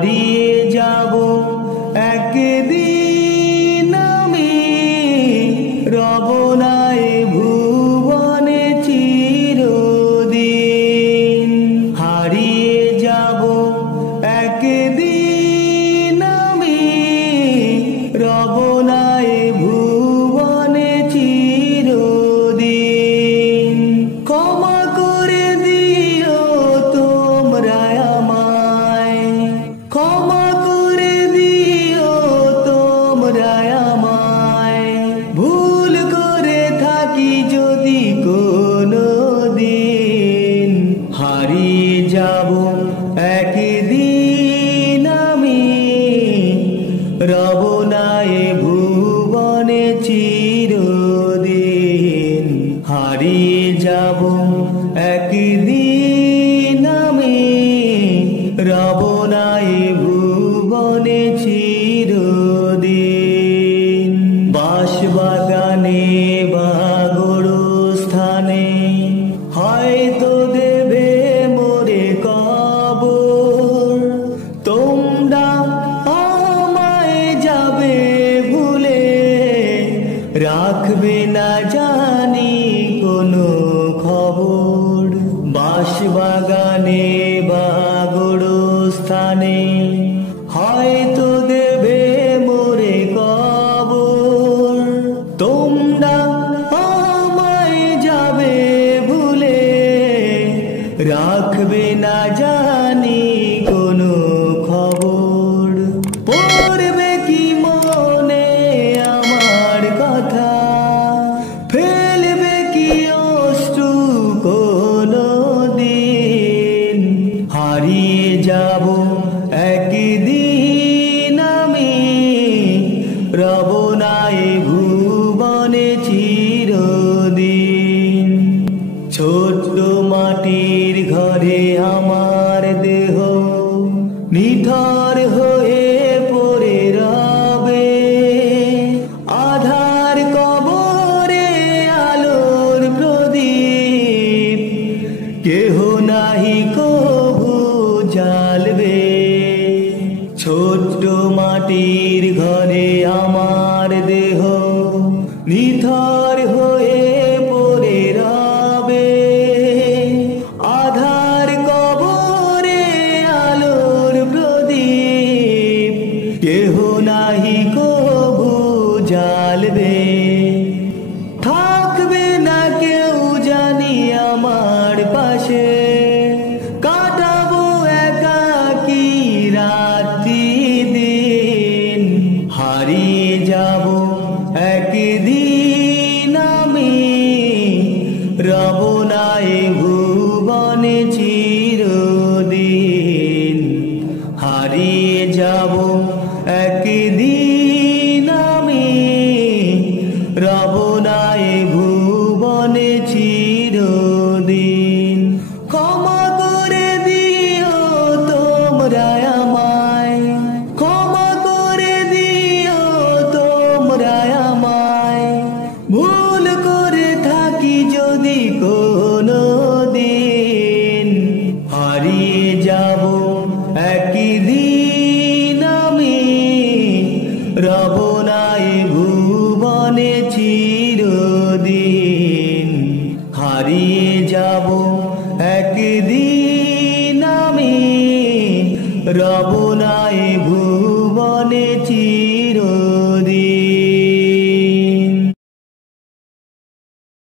হারিয়ে যাব একদিন আমি, রব না এ ভুবনে চিরদিন। হারিয়ে যাব একদিন আমি, রব না এ ভুবনে চিরদিন। ক্ষমা করে দিও তোমরা আমায়, ক্ষমা করে দিও তোমরা আমায়, ভুল করে থাকি যদি কোনো দিন। হারিয়ে যাব একদিন আমি, রব না এ ভুবনে চিরদিন। হারিয়ে যাব একদিন আমি, রব না এ ভুবনে চিরদিন। বাঁশবাগানে বা গোরস্থানে হয়তো দেবে মোরে কবর, তোমরা আমায় যাবে ভুলে, রাখবে না জানি কোনো খবর। বাঁশবাগানে বা গোরস্থানে হয়তো দেবে মোরে কবর, তোমরা আমায় যাবে ভুলে, রাখবে না জানি কোনো খবর। পড়বে কি মনে আমার কথা, ফেলবে কি অশ্রু কোনো দিন। হারিয়ে যাব একদিন আমি, রব না এ ভুবনে চিরদিন। ছোট্ট মাটির ঘরে আমার দেহ নিথর হয়ে পড়ে রবে, আধার কবরে আলোর প্রদীপ কেহ নাহি কভু জ্বালবে। ছোট্ট মাটির ঘরে আমার দেহ নিথর হয়ে পড়ে রবে, আধার কবরে আলোর প্রদীপ কেহ নাহি কভু জ্বালবে। থাকবে না কেউ জানি আমার পাশে, কাটাবো একাকী রাত্রি দিন। হারিয়ে যাব একদিন আমি, রব না এ ভুবনে চিরদিন। হারিয়ে যাব একদিন আমি, রব না এ ভুবনে চিরদিন। ক্ষমা করে দিও তোমরা আমায়, ক্ষমা করে দিও তোমরা আমায়, ভুল করে থাকি যদি কোনো দিন। হারিয়ে যাব একদিন আমি, রব না এ ভুবনে চিরদিন। হারিয়ে যাব একদিন আমি, রব না এ